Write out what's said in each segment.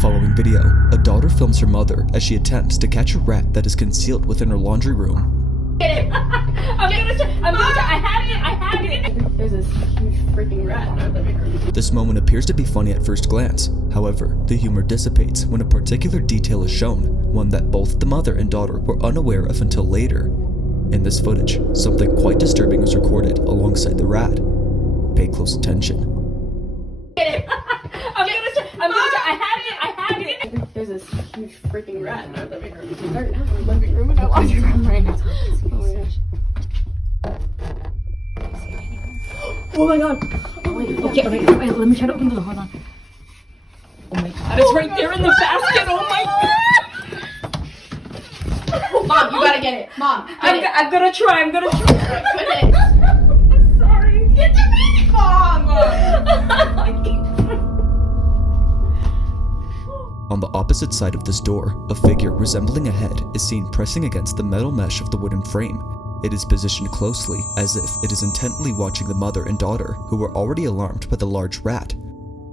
following video, a daughter films her mother as she attempts to catch a rat that is concealed within her laundry room. Get it! I'm gonna try. I had it! There's this huge freaking rat in our living room. This moment appears to be funny at first glance. However, the humor dissipates when a particular detail is shown, one that both the mother and daughter were unaware of until later. In this footage, something quite disturbing was recorded alongside the rat. Pay close attention. Get it! I'm gonna try. I had it! There's this huge freaking rat in our living room. Our living room and our laundry room right now. Oh my gosh. Oh my god! Oh my god. Okay, let me try to open the door. Hold on. Oh my god, it's right there in the basket! Oh my god! Mom, you gotta get it. Mom, I'm gonna try. I'm gonna try. Goodness. I'm sorry. Get the baby, Mom! On the opposite side of this door, a figure resembling a head is seen pressing against the metal mesh of the wooden frame. It is positioned closely, as if it is intently watching the mother and daughter, who were already alarmed by the large rat.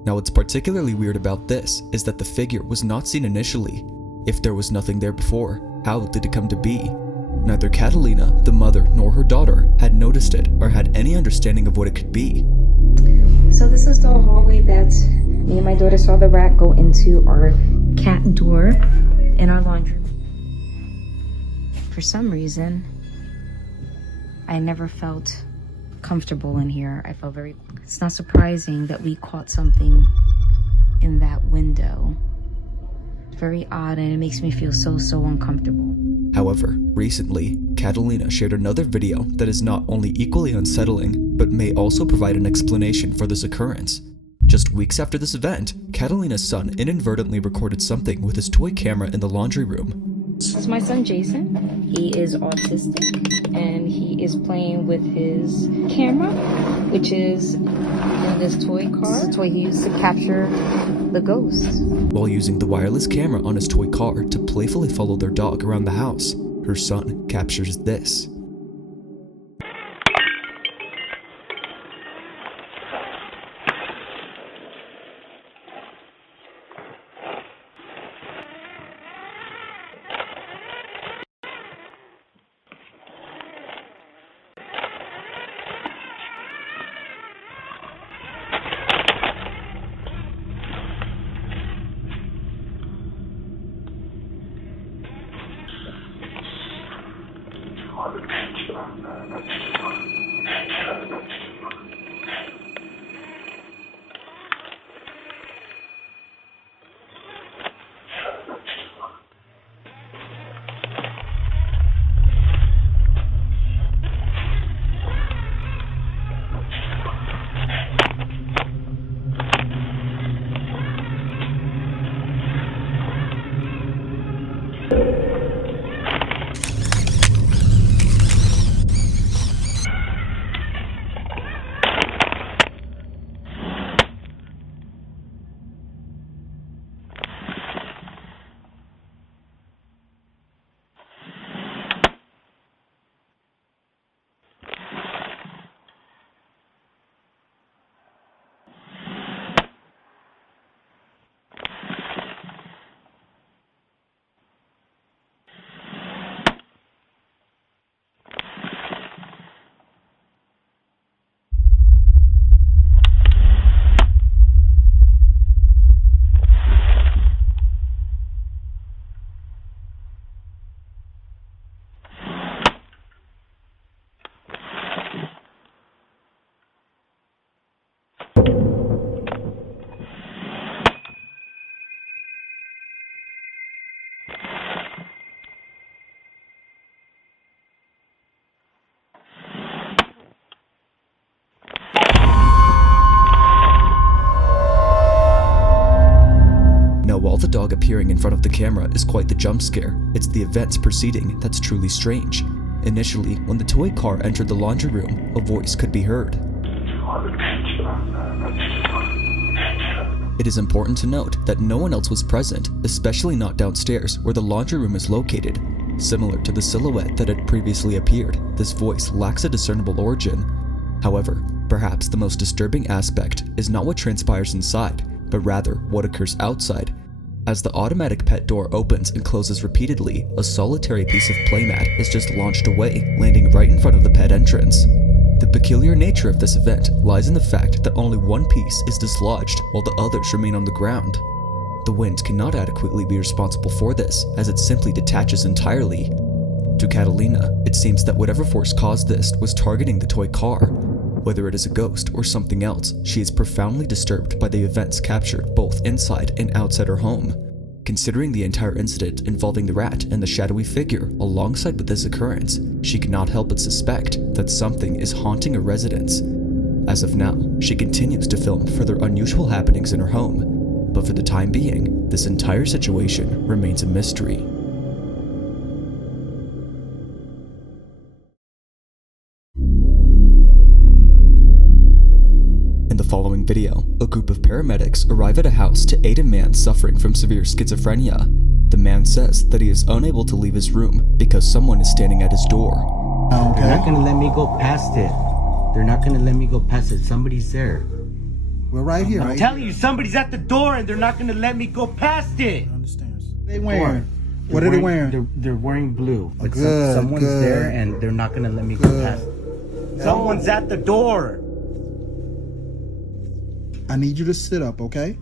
Now, what's particularly weird about this is that the figure was not seen initially. If there was nothing there before, how did it come to be? Neither Catalina, the mother, nor her daughter had noticed it or had any understanding of what it could be. So this is the hallway that me and my daughter saw the rat go into our cat door in our laundry. For some reason, I never felt comfortable in here. I felt it's not surprising that we caught something in that window. Very odd, and it makes me feel so uncomfortable. However, recently, Catalina shared another video that is not only equally unsettling, but may also provide an explanation for this occurrence. Just weeks after this event, Catalina's son inadvertently recorded something with his toy camera in the laundry room. This is my son Jason. He is autistic and he is playing with his camera, which is in this toy car. This is a toy he used to capture the ghosts. While using the wireless camera on his toy car to playfully follow their dog around the house, her son captures this. While the dog appearing in front of the camera is quite the jump scare, it's the events preceding that's truly strange. Initially, when the toy car entered the laundry room, a voice could be heard. It is important to note that no one else was present, especially not downstairs where the laundry room is located. Similar to the silhouette that had previously appeared, this voice lacks a discernible origin. However, perhaps the most disturbing aspect is not what transpires inside, but rather what occurs outside. As the automatic pet door opens and closes repeatedly, a solitary piece of playmat is just launched away, landing right in front of the pet entrance. The peculiar nature of this event lies in the fact that only one piece is dislodged while the others remain on the ground. The wind cannot adequately be responsible for this, as it simply detaches entirely. To Catalina, it seems that whatever force caused this was targeting the toy car. Whether it is a ghost or something else, she is profoundly disturbed by the events captured both inside and outside her home. Considering the entire incident involving the rat and the shadowy figure alongside with this occurrence, she cannot help but suspect that something is haunting her residence. As of now, she continues to film further unusual happenings in her home, but for the time being, this entire situation remains a mystery. In the following video, a group of paramedics arrive at a house to aid a man suffering from severe schizophrenia. The man says that he is unable to leave his room because someone is standing at his door. Okay. They're not gonna let me go past it. They're not gonna let me go past it. Somebody's there. We're right here. I'm telling you, somebody's at the door and they're not gonna let me go past it. I understand. They wearing? What are they wearing? They're wearing blue. But Good, someone's good. there and they're not gonna let me go past it. Someone's at the door. I need you to sit up, okay?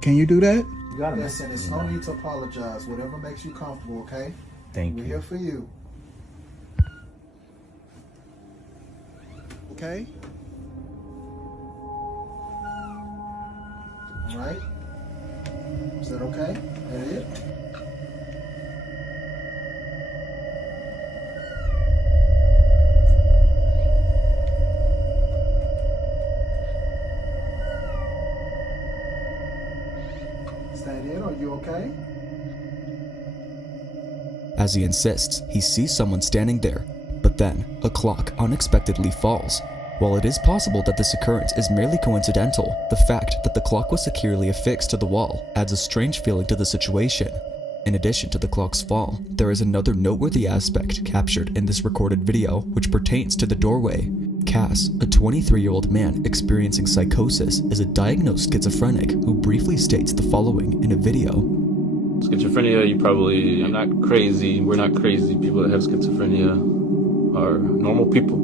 Can you do that? You gotta Listen, there's no need to apologize. Whatever makes you comfortable, okay? Thank We're you. here for you. Okay? All right? Is that okay? That it? Is that it? Are you okay? As he insists, he sees someone standing there, but then a clock unexpectedly falls. While it is possible that this occurrence is merely coincidental, the fact that the clock was securely affixed to the wall adds a strange feeling to the situation. In addition to the clock's fall, there is another noteworthy aspect captured in this recorded video which pertains to the doorway. Cass, a 23-year-old man experiencing psychosis, is a diagnosed schizophrenic who briefly states the following in a video. Schizophrenia, I'm not crazy, we're not crazy. People that have schizophrenia are normal people.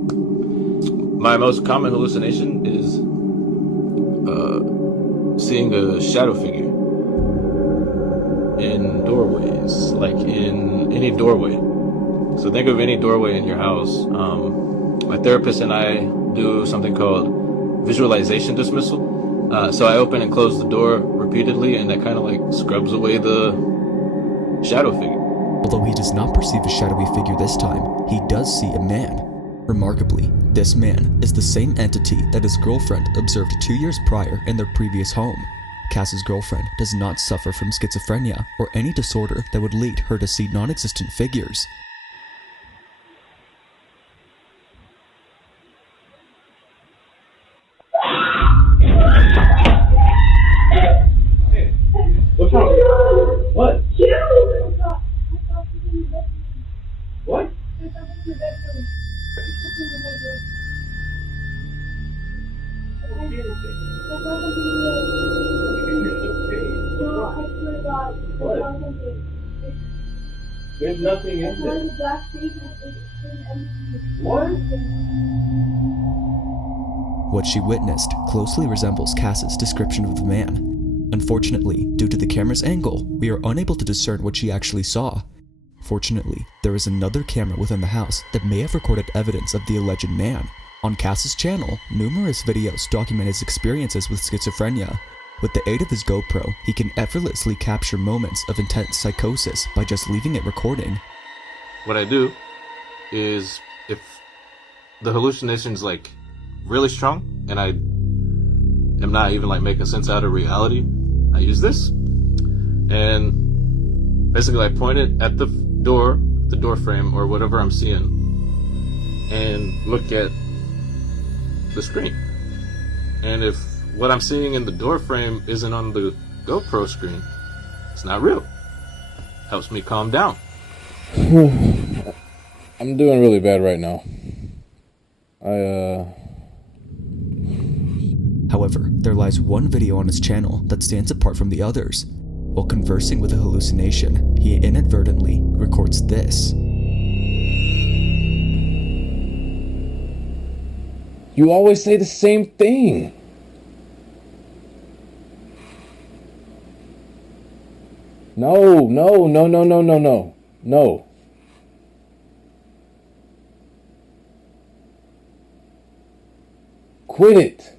My most common hallucination is seeing a shadow figure in doorways, like in any doorway. So think of any doorway in your house. My therapist and I do something called visualization dismissal. So I open and close the door repeatedly, and that kind of like scrubs away the shadow figure. Although he does not perceive a shadowy figure this time, he does see a man. Remarkably, this man is the same entity that his girlfriend observed 2 years prior in their previous home. Cass's girlfriend does not suffer from schizophrenia or any disorder that would lead her to see non-existent figures. What's wrong? What? What? There's nothing in there. What? What she witnessed closely resembles Cass's description of the man. Unfortunately, due to the camera's angle, we are unable to discern what she actually saw. Fortunately, there is another camera within the house that may have recorded evidence of the alleged man. On Cass's channel, numerous videos document his experiences with schizophrenia. With the aid of his GoPro, he can effortlessly capture moments of intense psychosis by just leaving it recording. What I do is, if the hallucination's like really strong and I am not even like making sense out of reality, I use this, and basically I point it at the door frame or whatever I'm seeing, and look at the screen. And if what I'm seeing in the door frame isn't on the GoPro screen, it's not real. Helps me calm down. I'm doing really bad right now. However, there lies one video on his channel that stands apart from the others. While conversing with a hallucination, he inadvertently records this. You always say the same thing. No. No. Quit it.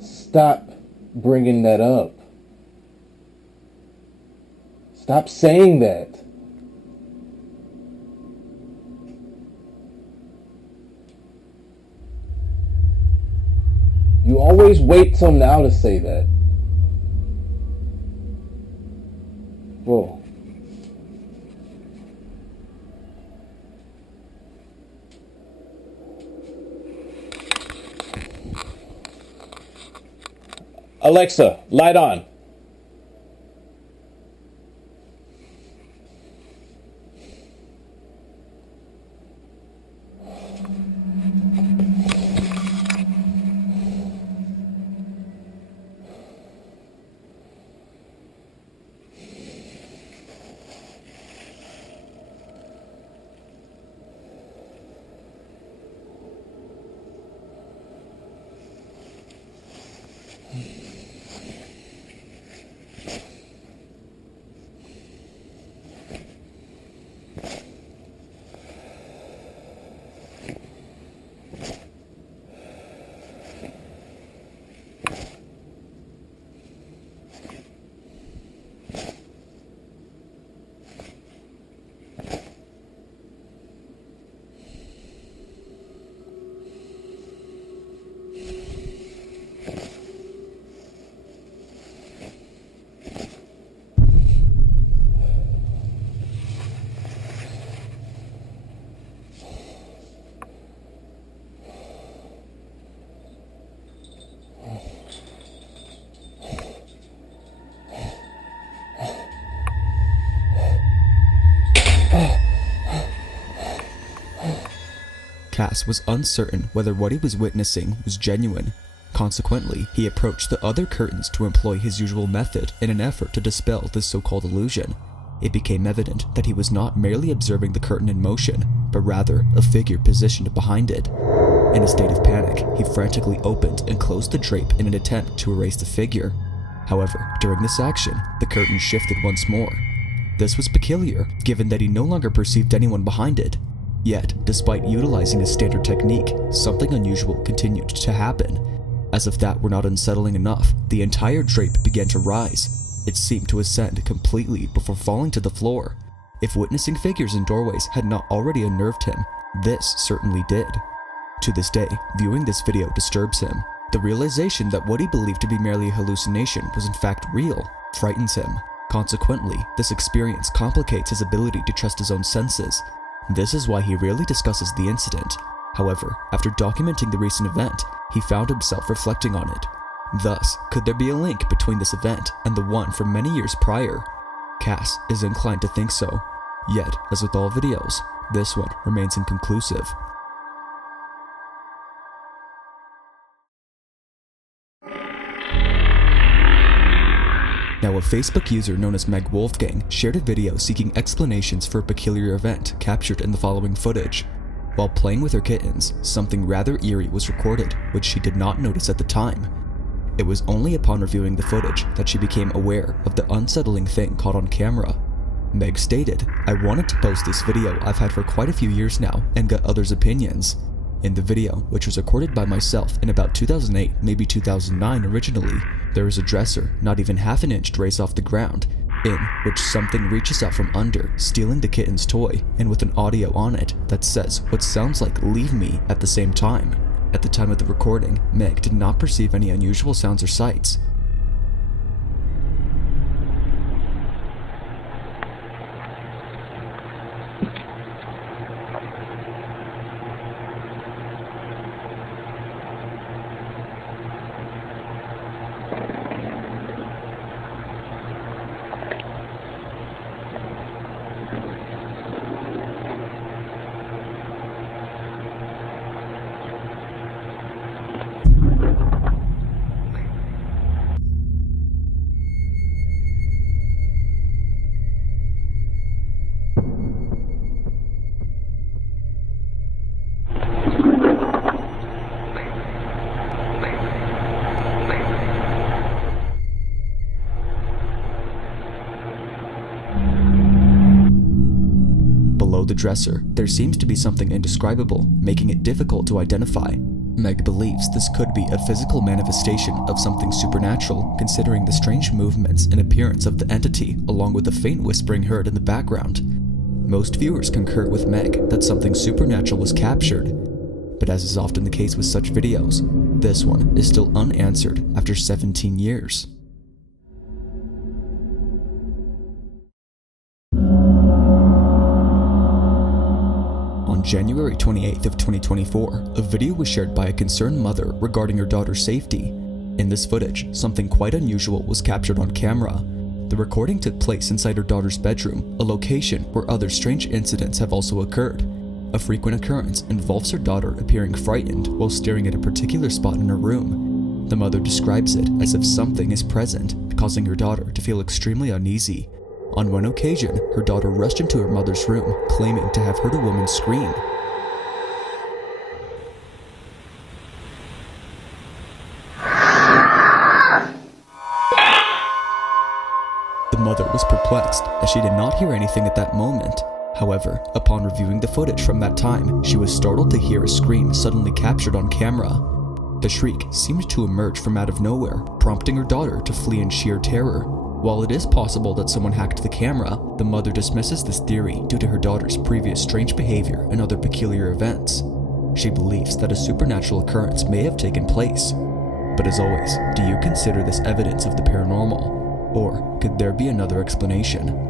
Stop bringing that up. Stop saying that. You always wait till now to say that. Whoa. Alexa, light on. Cass was uncertain whether what he was witnessing was genuine. Consequently, he approached the other curtains to employ his usual method in an effort to dispel this so-called illusion. It became evident that he was not merely observing the curtain in motion, but rather a figure positioned behind it. In a state of panic, he frantically opened and closed the drape in an attempt to erase the figure. However, during this action, the curtain shifted once more. This was peculiar, given that he no longer perceived anyone behind it. Yet, despite utilizing a standard technique, something unusual continued to happen. As if that were not unsettling enough, the entire drape began to rise. It seemed to ascend completely before falling to the floor. If witnessing figures in doorways had not already unnerved him, this certainly did. To this day, viewing this video disturbs him. The realization that what he believed to be merely a hallucination was in fact real frightens him. Consequently, this experience complicates his ability to trust his own senses. This is why he rarely discusses the incident. However, after documenting the recent event, he found himself reflecting on it. Thus, could there be a link between this event and the one from many years prior? Cass is inclined to think so. Yet, as with all videos, this one remains inconclusive. Now, a Facebook user known as Meg Wolfgang shared a video seeking explanations for a peculiar event captured in the following footage. While playing with her kittens, something rather eerie was recorded, which she did not notice at the time. It was only upon reviewing the footage that she became aware of the unsettling thing caught on camera. Meg stated, "I wanted to post this video I've had for quite a few years now and got others' opinions." In the video, which was recorded by myself in about 2008, maybe 2009 originally, there is a dresser not even half an inch raised off the ground, in which something reaches out from under, stealing the kitten's toy, and with an audio on it that says what sounds like "leave me" at the same time. At the time of the recording, Meg did not perceive any unusual sounds or sights. dresser, there seems to be something indescribable, making it difficult to identify. Meg believes this could be a physical manifestation of something supernatural, considering the strange movements and appearance of the entity, along with the faint whispering heard in the background. Most viewers concur with Meg that something supernatural was captured, but as is often the case with such videos, this one is still unanswered after 17 years. On January 28th of 2024, a video was shared by a concerned mother regarding her daughter's safety. In this footage, something quite unusual was captured on camera. The recording took place inside her daughter's bedroom, a location where other strange incidents have also occurred. A frequent occurrence involves her daughter appearing frightened while staring at a particular spot in her room. The mother describes it as if something is present, causing her daughter to feel extremely uneasy. On one occasion, her daughter rushed into her mother's room, claiming to have heard a woman scream. The mother was perplexed, as she did not hear anything at that moment. However, upon reviewing the footage from that time, she was startled to hear a scream suddenly captured on camera. The shriek seemed to emerge from out of nowhere, prompting her daughter to flee in sheer terror. While it is possible that someone hacked the camera, the mother dismisses this theory due to her daughter's previous strange behavior and other peculiar events. She believes that a supernatural occurrence may have taken place. But as always, do you consider this evidence of the paranormal? Or could there be another explanation?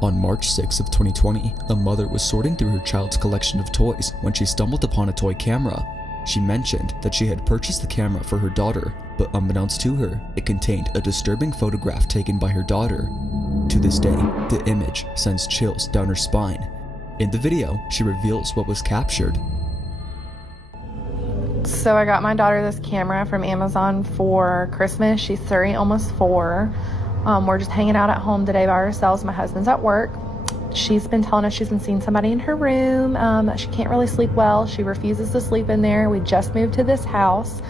On March 6 of 2020, a mother was sorting through her child's collection of toys when she stumbled upon a toy camera. She mentioned that she had purchased the camera for her daughter, but unbeknownst to her, it contained a disturbing photograph taken by her daughter. To this day, the image sends chills down her spine. In the video, she reveals what was captured. So I got my daughter this camera from Amazon for Christmas. She's 3, almost 4. We're just hanging out at home today by ourselves. My husband's at work. She's been telling us she's been seeing somebody in her room, that she can't really sleep well. She refuses to sleep in there. We just moved to this house.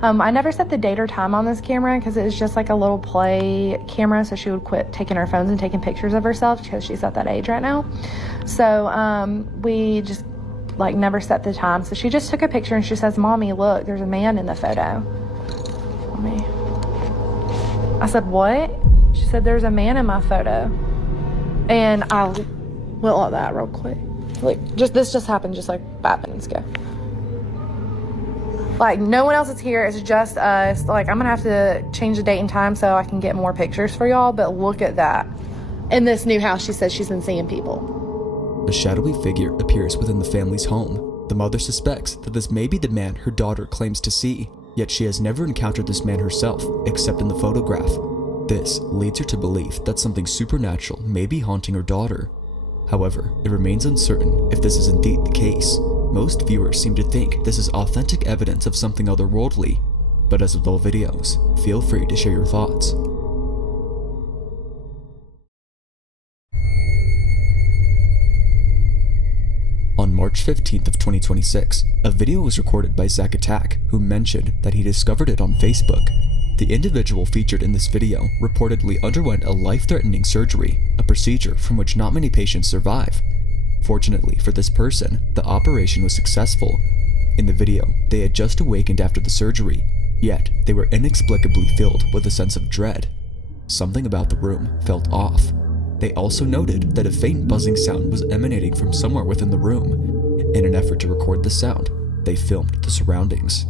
I never set the date or time on this camera because it was just like a little play camera, so she would quit taking her phones and taking pictures of herself because she's at that age right now. So we just like never set the time. So she just took a picture and she says, "Mommy, look, there's a man in the photo." I said, "What?" She said, "There's a man in my photo." And I went like that real quick. Like, this just happened just like 5 minutes ago. Like, no one else is here. It's just us. Like, I'm gonna have to change the date and time so I can get more pictures for y'all. But look at that. In this new house, she says she's been seeing people. A shadowy figure appears within the family's home. The mother suspects that this may be the man her daughter claims to see, yet she has never encountered this man herself, except in the photograph. This leads her to believe that something supernatural may be haunting her daughter. However, it remains uncertain if this is indeed the case. Most viewers seem to think this is authentic evidence of something otherworldly, but as with all videos, feel free to share your thoughts. On March 15th of 2026, a video was recorded by Zack Attack, who mentioned that he discovered it on Facebook. The individual featured in this video reportedly underwent a life-threatening surgery, a procedure from which not many patients survive. Fortunately for this person, the operation was successful. In the video, they had just awakened after the surgery, yet they were inexplicably filled with a sense of dread. Something about the room felt off. They also noted that a faint buzzing sound was emanating from somewhere within the room. In an effort to record the sound, they filmed the surroundings.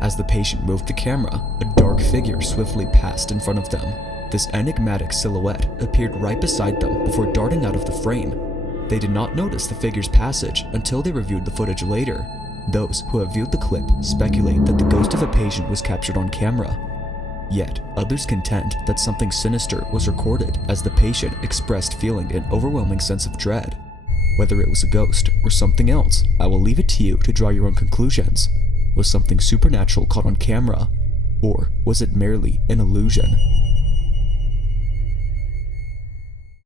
As the patient moved the camera, a dark figure swiftly passed in front of them. This enigmatic silhouette appeared right beside them before darting out of the frame. They did not notice the figure's passage until they reviewed the footage later. Those who have viewed the clip speculate that the ghost of a patient was captured on camera. Yet, others contend that something sinister was recorded as the patient expressed feeling an overwhelming sense of dread. Whether it was a ghost or something else, I will leave it to you to draw your own conclusions. Was something supernatural caught on camera? Or was it merely an illusion?